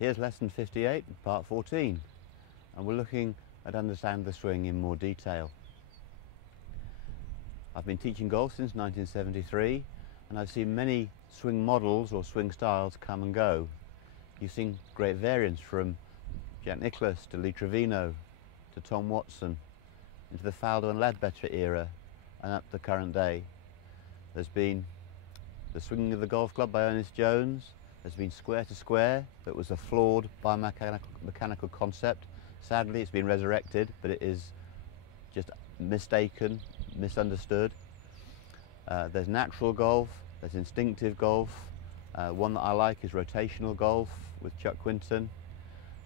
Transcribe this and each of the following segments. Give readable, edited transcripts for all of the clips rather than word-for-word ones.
Here's lesson 58, part 14, and we're looking at understanding the swing in more detail. I've been teaching golf since 1973, and I've seen many swing models or swing styles come and go. You've seen great variants from Jack Nicklaus to Lee Trevino to Tom Watson into the Faldo and Ledbetter era and up to the current day. There's been the swinging of the golf club by Ernest Jones. There's been square to square that was a flawed biomechanical concept. Sadly, it's been resurrected, but it is just mistaken, misunderstood. There's natural golf, there's instinctive golf. One that I like is rotational golf with Chuck Quinton.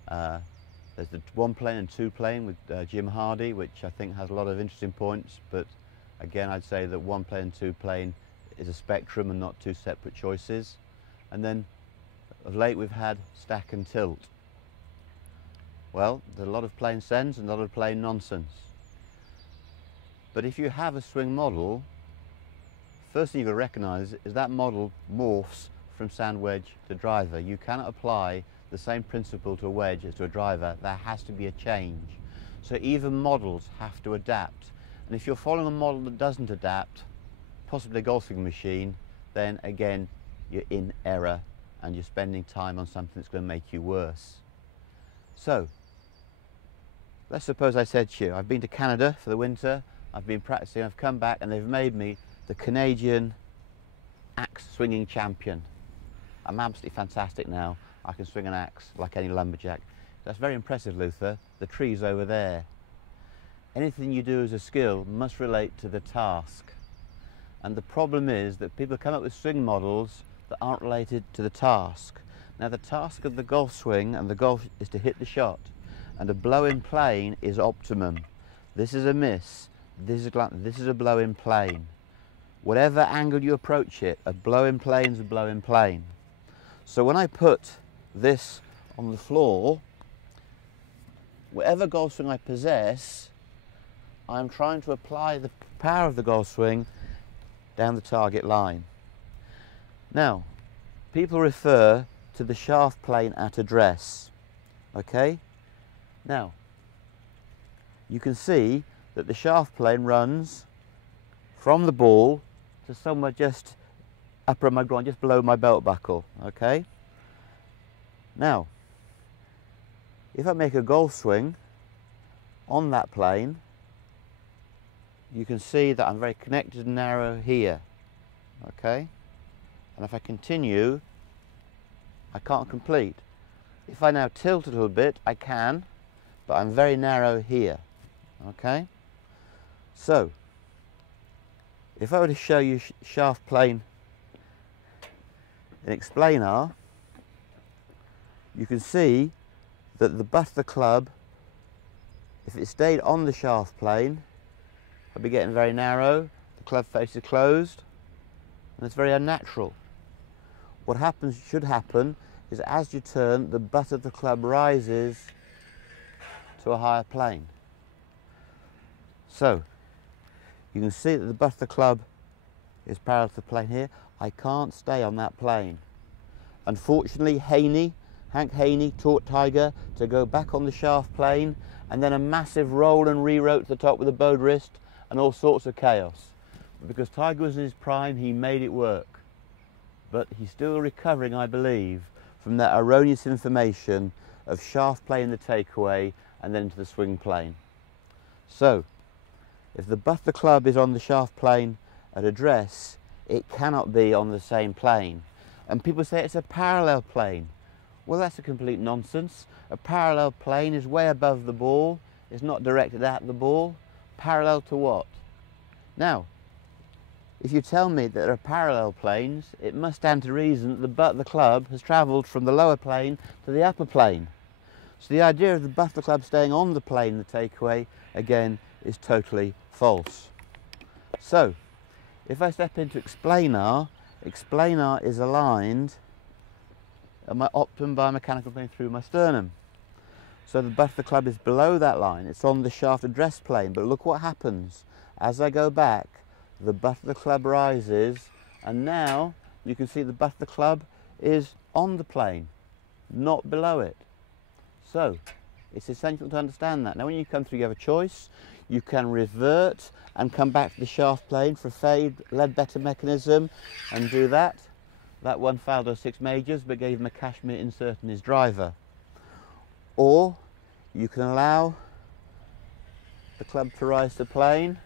There's the one plane and two plane with Jim Hardy, which I think has a lot of interesting points, but again I'd say that one plane and two plane is a spectrum and not two separate choices. And then of late we've had stack and tilt. Well, there's a lot of plain sense and a lot of plain nonsense. But if you have a swing model, first thing you've got to recognise is that model morphs from sand wedge to driver. You cannot apply the same principle to a wedge as to a driver. There has to be a change. So even models have to adapt. And if you're following a model that doesn't adapt, possibly a golf swing machine, then again you're in error and you're spending time on something that's going to make you worse. So let's suppose I said to you, I've been to Canada for the winter, I've been practicing, I've come back and they've made me the Canadian axe swinging champion. I'm absolutely fantastic now. I can swing an axe like any lumberjack. That's very impressive, Luther. The tree's over there. Anything you do as a skill must relate to the task. And the problem is that people come up with swing models that aren't related to the task. Now the task of the golf swing and the golf is to hit the shot, and a blow in plane is optimum. This is a miss, this is a blow in plane. Whatever angle you approach it, a blow in plane is a blow in plane. So when I put this on the floor, whatever golf swing I possess, I'm trying to apply the power of the golf swing down the target line. Now, people refer to the shaft plane at address, okay? Now, you can see that the shaft plane runs from the ball to somewhere just upper of my groin, just below my belt buckle, okay? Now, if I make a golf swing on that plane, you can see that I'm very connected and narrow here, okay? And if I continue, I can't complete. If I now tilt a little bit, I can, but I'm very narrow here, okay? So, if I were to show you shaft plane in Explanar, you can see that the butt of the club, if it stayed on the shaft plane, I'd be getting very narrow, the club face is closed, and it's very unnatural. What should happen is as you turn, the butt of the club rises to a higher plane. So, you can see that the butt of the club is parallel to the plane here. I can't stay on that plane. Unfortunately, Hank Haney taught Tiger to go back on the shaft plane and then a massive roll and re-rote to the top with a bowed wrist and all sorts of chaos. But because Tiger was in his prime, he made it work. But he's still recovering, I believe, from that erroneous information of shaft plane in the takeaway and then into the swing plane. So, if the butt of the club is on the shaft plane at address, it cannot be on the same plane. And people say it's a parallel plane. Well, that's a complete nonsense. A parallel plane is way above the ball, it's not directed at the ball. Parallel to what? Now, if you tell me that there are parallel planes, it must stand to reason that the butt of the club has travelled from the lower plane to the upper plane. So the idea of the butt of the club staying on the plane, the takeaway, again, is totally false. So, if I step into Explanar, Explanar is aligned at my optimum biomechanical plane through my sternum. So the butt of the club is below that line, it's on the shaft address plane, but look what happens. As I go back, the butt of the club rises, and now you can see the butt of the club is on the plane. not below it. So it's essential to understand that. Now when you come through, you have a choice. You can revert and come back to the shaft plane for a fade Leadbetter mechanism and do that. That one failed those 6 majors but gave him a cashmere insert in his driver. Or you can allow the club to rise to plane,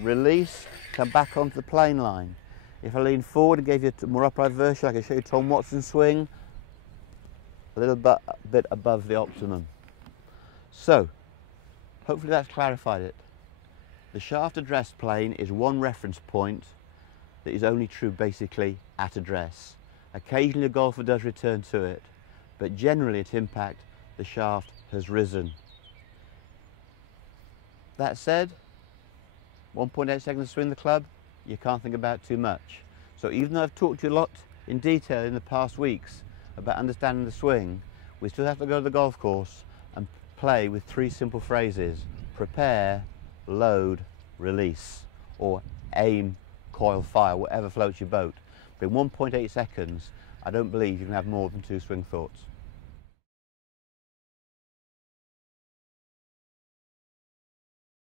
release, come back onto the plane line. If I lean forward and gave you a more upright version, I can show you Tom Watson's swing, a little bit above the optimum. So, hopefully that's clarified it. The shaft address plane is one reference point that is only true basically at address. Occasionally a golfer does return to it, but generally at impact the shaft has risen. That said, 1.8 seconds to swing the club, you can't think about too much. So even though I've talked to you a lot in detail in the past weeks about understanding the swing, we still have to go to the golf course and play with 3 simple phrases: prepare, load, release, or aim, coil, fire, whatever floats your boat. But in 1.8 seconds, I don't believe you can have more than 2 swing thoughts.